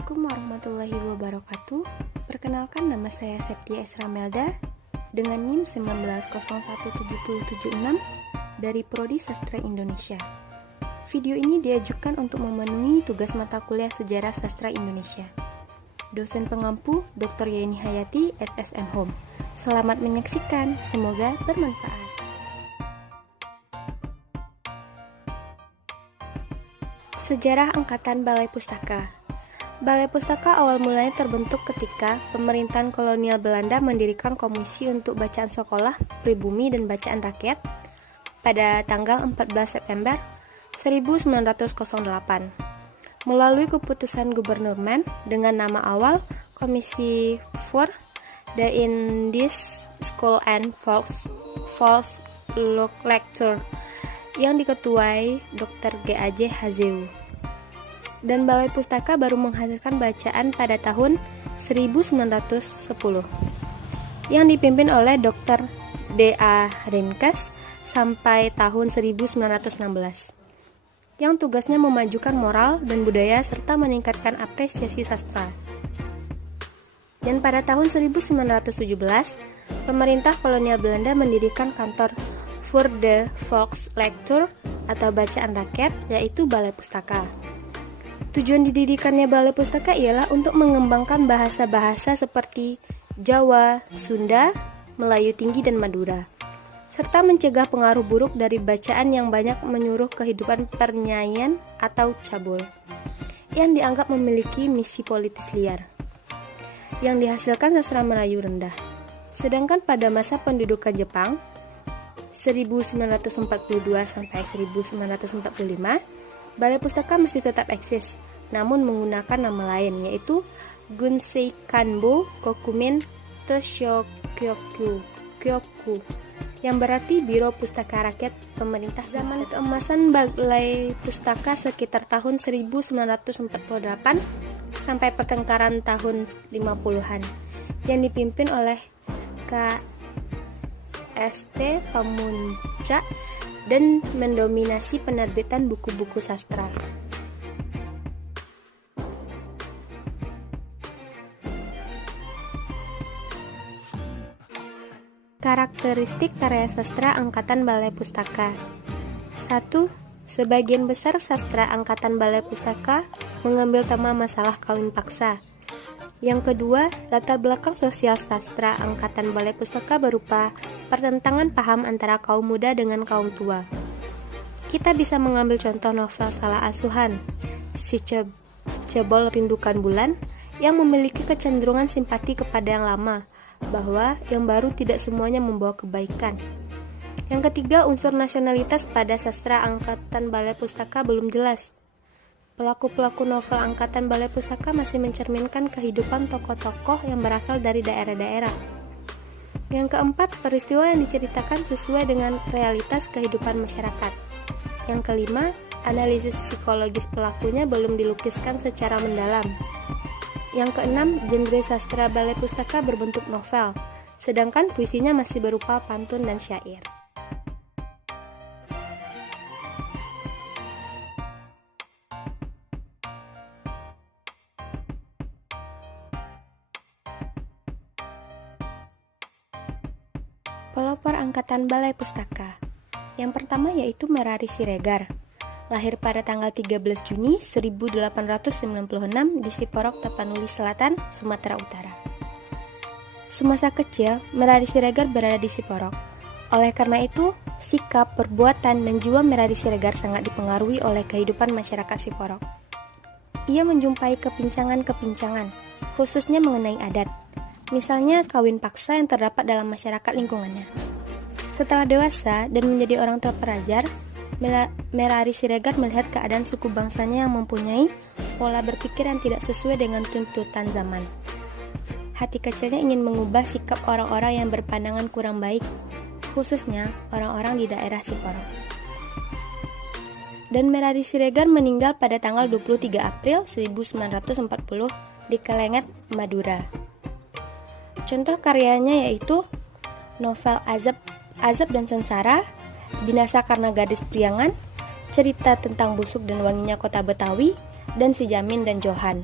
Assalamualaikum warahmatullahi wabarakatuh. Perkenalkan, nama saya Septia Esramelda dengan NIM 1901776 dari Prodi Sastra Indonesia. Video ini diajukan untuk memenuhi tugas mata kuliah Sejarah Sastra Indonesia. Dosen pengampu Dr. Yeni Hayati, SSM Home. Selamat menyaksikan, semoga bermanfaat. Sejarah Angkatan Balai Pustaka. Balai Pustaka awal mulanya terbentuk ketika pemerintahan kolonial Belanda mendirikan komisi untuk bacaan sekolah, pribumi, dan bacaan rakyat pada tanggal 14 September 1908 melalui keputusan Gubernur Mann dengan nama awal Komisi für the Indies School and Volkslecture yang diketuai Dr. G.A.J. Hazeu. Dan Balai Pustaka baru menghasilkan bacaan pada tahun 1910 yang dipimpin oleh Dr. D.A. Rienkes sampai tahun 1916 yang tugasnya memajukan moral dan budaya serta meningkatkan apresiasi sastra. Dan pada tahun 1917 pemerintah kolonial Belanda mendirikan kantor Voor de Volkslecture atau bacaan rakyat, yaitu Balai Pustaka. Tujuan didirikannya Balai Pustaka ialah untuk mengembangkan bahasa-bahasa seperti Jawa, Sunda, Melayu Tinggi, dan Madura, serta mencegah pengaruh buruk dari bacaan yang banyak menyuruh kehidupan pernyanyian atau cabul, yang dianggap memiliki misi politis liar, yang dihasilkan sastra Melayu rendah. Sedangkan pada masa pendudukan Jepang, 1942 sampai 1945, Balai Pustaka masih tetap eksis, namun menggunakan nama lain, yaitu Gunsei Kanbo Kokumen Toshokyoku, yang berarti Biro Pustaka Rakyat Pemerintah. Zaman keemasan Balai Pustaka sekitar tahun 1948 sampai pertengkaran tahun 50-an, yang dipimpin oleh K.St. Pamuntja dan mendominasi penerbitan buku-buku sastra. Karakteristik karya sastra Angkatan Balai Pustaka. 1. Sebagian besar sastra Angkatan Balai Pustaka mengambil tema masalah kawin paksa. Yang kedua, latar belakang sosial sastra Angkatan Balai Pustaka berupa pertentangan paham antara kaum muda dengan kaum tua. Kita bisa mengambil contoh novel Salah Asuhan, Si Cebol Rindukan Bulan, yang memiliki kecenderungan simpati kepada yang lama, bahwa yang baru tidak semuanya membawa kebaikan. Yang ketiga, unsur nasionalitas pada sastra Angkatan Balai Pustaka belum jelas. Pelaku-pelaku novel Angkatan Balai Pustaka masih mencerminkan kehidupan tokoh-tokoh yang berasal dari daerah-daerah. Yang keempat, peristiwa yang diceritakan sesuai dengan realitas kehidupan masyarakat. Yang kelima, analisis psikologis pelakunya belum dilukiskan secara mendalam. Yang keenam, genre sastra Balai Pustaka berbentuk novel, sedangkan puisinya masih berupa pantun dan syair. Pelopor Angkatan Balai Pustaka. Yang pertama yaitu Merari Siregar, lahir pada tanggal 13 Juni 1896 di Siporok, Tapanuli Selatan, Sumatera Utara. Semasa kecil, Merari Siregar berada di Siporok. Oleh karena itu, sikap, perbuatan, dan jiwa Merari Siregar sangat dipengaruhi oleh kehidupan masyarakat Siporok. Ia menjumpai kepincangan-kepincangan, khususnya mengenai adat. Misalnya kawin paksa yang terdapat dalam masyarakat lingkungannya. Setelah dewasa dan menjadi orang terpelajar, Merari Siregar melihat keadaan suku bangsanya yang mempunyai pola berpikir yang tidak sesuai dengan tuntutan zaman. Hati kecilnya ingin mengubah sikap orang-orang yang berpandangan kurang baik, khususnya orang-orang di daerah Siporok. Dan Merari Siregar meninggal pada tanggal 23 April 1940 di Kelenget, Madura. Contoh karyanya yaitu novel Azab dan Sengsara, Binasa Karena Gadis Priangan, Cerita Tentang Busuk dan Wanginya Kota Betawi, dan Si Jamin dan Johan.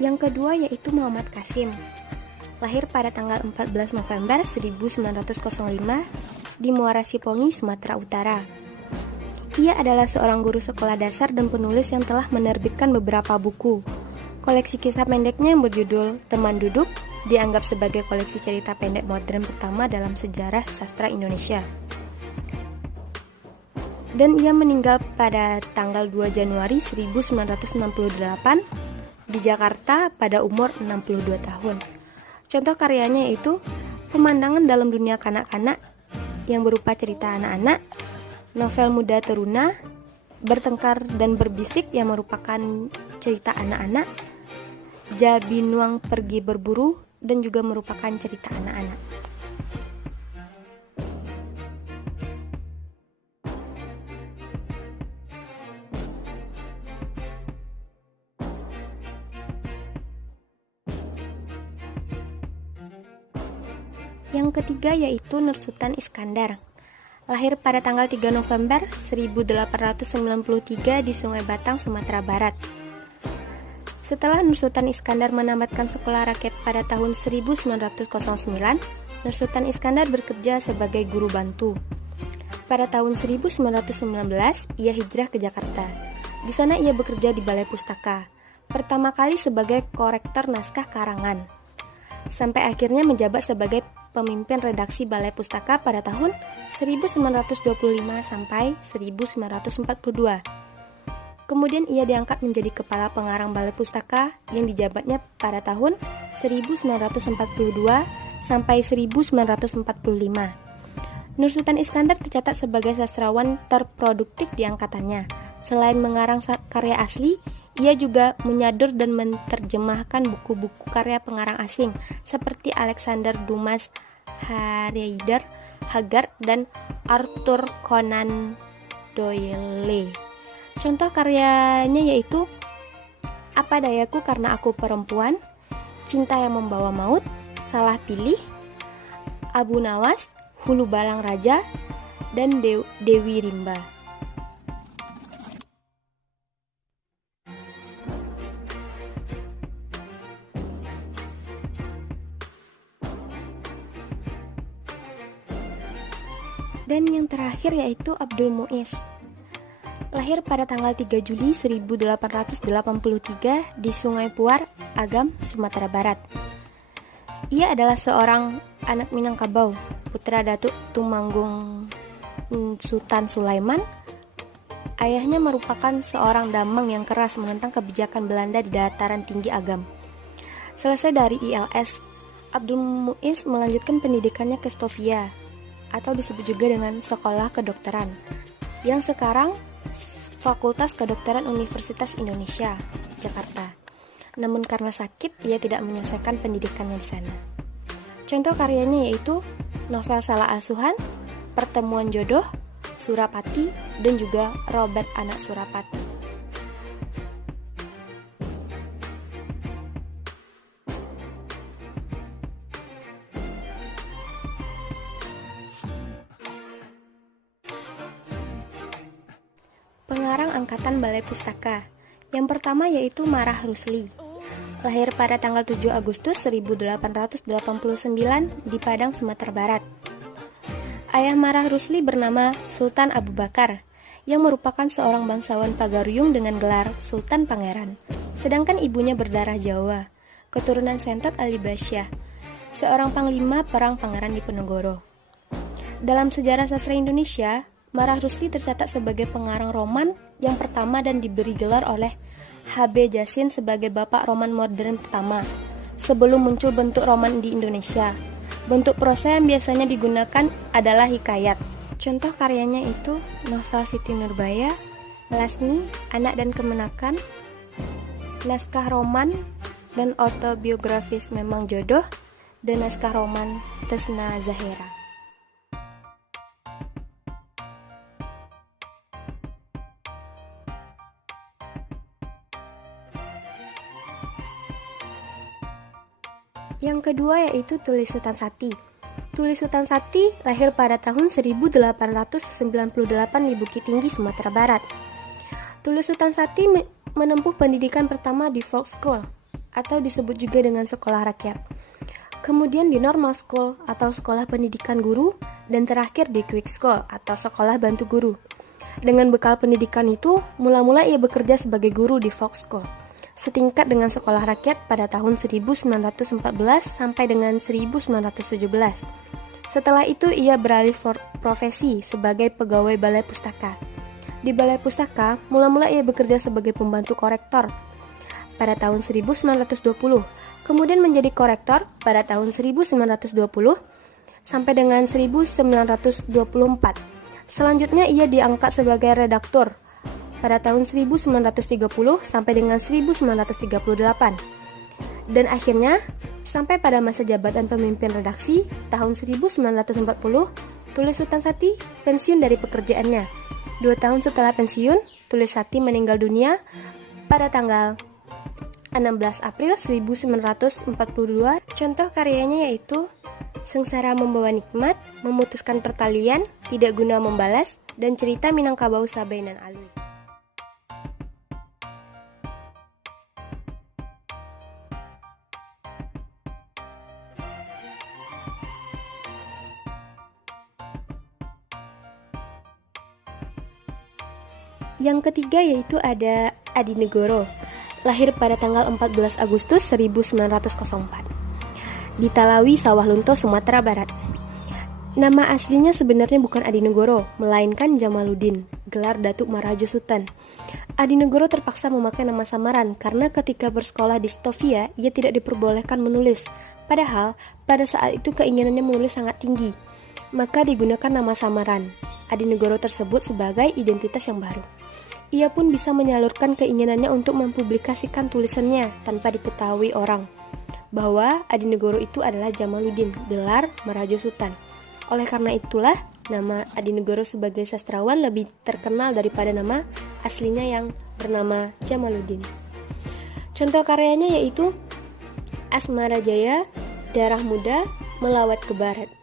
Yang kedua yaitu Muhammad Qasim. Lahir pada tanggal 14 November 1905 di Muara Sipongi, Sumatera Utara. Ia adalah seorang guru sekolah dasar dan penulis yang telah menerbitkan beberapa buku. Koleksi kisah pendeknya yang berjudul Teman Duduk dianggap sebagai koleksi cerita pendek modern pertama dalam sejarah sastra Indonesia. Dan ia meninggal pada tanggal 2 Januari 1968 di Jakarta pada umur 62 tahun. Contoh karyanya yaitu Pemandangan dalam Dunia Kanak-kanak yang berupa cerita anak-anak, novel muda teruna, Bertengkar dan Berbisik yang merupakan cerita anak-anak, Jabinuang Pergi Berburu dan juga merupakan cerita anak-anak. Yang ketiga yaitu Nursultan Iskandar. Lahir pada tanggal 3 November 1893 di Sungai Batang, Sumatera Barat. Setelah Nursultan Iskandar menamatkan sekolah rakyat pada tahun 1909, Nursultan Iskandar bekerja sebagai guru bantu. Pada tahun 1919, ia hijrah ke Jakarta. Di sana ia bekerja di Balai Pustaka, pertama kali sebagai korektor naskah karangan, sampai akhirnya menjabat sebagai pemimpin redaksi Balai Pustaka pada tahun 1925 sampai 1942. Kemudian ia diangkat menjadi kepala pengarang Balai Pustaka yang dijabatnya pada tahun 1942 sampai 1945. Nursultan Iskandar tercatat sebagai sastrawan terproduktif di angkatannya. Selain mengarang karya asli, ia juga menyadur dan menerjemahkan buku-buku karya pengarang asing seperti Alexander Dumas Haggard dan Arthur Conan Doyle. Contoh karyanya yaitu Apa Dayaku Karena Aku Perempuan, Cinta yang Membawa Maut, Salah Pilih, Abu Nawas, Hulu Balang Raja, dan Dewi Rimba. Dan yang terakhir yaitu Abdul Muiz. Lahir pada tanggal 3 Juli 1883 di Sungai Puar, Agam, Sumatera Barat. Ia adalah seorang anak Minangkabau, putra Datuk Tumanggung Sultan Sulaiman. Ayahnya merupakan seorang damang yang keras menentang kebijakan Belanda di dataran tinggi Agam. Selesai dari ILS, Abdul Muiz melanjutkan pendidikannya ke Stovia, atau disebut juga dengan Sekolah Kedokteran, yang sekarang Fakultas Kedokteran Universitas Indonesia, Jakarta. Namun karena sakit, ia tidak menyelesaikan pendidikannya di sana. Contoh karyanya yaitu novel Salah Asuhan, Pertemuan Jodoh, Surapati, dan juga Robert Anak Surapati. Pengarang Angkatan Balai Pustaka. Yang pertama yaitu Marah Rusli. Lahir pada tanggal 7 Agustus 1889 di Padang, Sumatera Barat. Ayah Marah Rusli bernama Sultan Abu Bakar, yang merupakan seorang bangsawan Pagaruyung dengan gelar Sultan Pangeran. Sedangkan ibunya berdarah Jawa, keturunan Sentot Ali Basyah, seorang panglima perang Pangeran Diponegoro. Dalam sejarah sastra Indonesia, Marah Rusli tercatat sebagai pengarang roman yang pertama dan diberi gelar oleh H.B. Jasin sebagai bapak roman modern pertama, sebelum muncul bentuk roman di Indonesia. Bentuk prosa yang biasanya digunakan adalah hikayat. Contoh karyanya itu novel Siti Nurbaya, Lasmi, Anak dan Kemenakan, naskah roman dan autobiografis Memang Jodoh, dan naskah roman Tesna Zahira. Yang kedua yaitu Tuli Sultan Sati. Tuli Sultan Sati lahir pada tahun 1898 di Bukit Tinggi, Sumatera Barat. Tuli Sultan Sati menempuh pendidikan pertama di Folk School atau disebut juga dengan sekolah rakyat. Kemudian di normal school atau sekolah pendidikan guru, dan terakhir di quick school atau sekolah bantu guru. Dengan bekal pendidikan itu, mula-mula ia bekerja sebagai guru di Fox School, setingkat dengan sekolah rakyat pada tahun 1914 sampai dengan 1917. Setelah itu ia beralih profesi sebagai pegawai balai pustaka. Di balai pustaka, mula-mula ia bekerja sebagai pembantu korektor pada tahun 1920, kemudian menjadi korektor pada tahun 1920 sampai dengan 1924. Selanjutnya ia diangkat sebagai redaktur pada tahun 1930 sampai dengan 1938. Dan akhirnya, sampai pada masa jabatan pemimpin redaksi tahun 1940, Tulis Sutansati pensiun dari pekerjaannya. 2 tahun setelah pensiun, Tulis Sati meninggal dunia pada tanggal 16 April 1942. Contoh karyanya yaitu Sengsara Membawa Nikmat, Memutuskan Pertalian, Tidak Guna Membalas, dan Cerita Minangkabau Sabainan Alui. Yang ketiga yaitu ada Adinegoro, lahir pada tanggal 14 Agustus 1904 di Talawi, Sawah Lunto, Sumatera Barat. Nama aslinya sebenarnya bukan Adinegoro, melainkan Jamaluddin, gelar Datuk Marajo Sultan. Adinegoro terpaksa memakai nama samaran karena ketika bersekolah di Stovia, ia tidak diperbolehkan menulis. Padahal, pada saat itu keinginannya menulis sangat tinggi. Maka digunakan nama samaran. Adinegoro tersebut sebagai identitas yang baru. Ia pun bisa menyalurkan keinginannya untuk mempublikasikan tulisannya tanpa diketahui orang bahwa Adinegoro itu adalah Jamaluddin, gelar Marajo Sultan. Oleh karena itulah, nama Adinegoro sebagai sastrawan lebih terkenal daripada nama aslinya yang bernama Jamaluddin. Contoh karyanya yaitu Asmara Jaya, Darah Muda, Melawat ke Barat.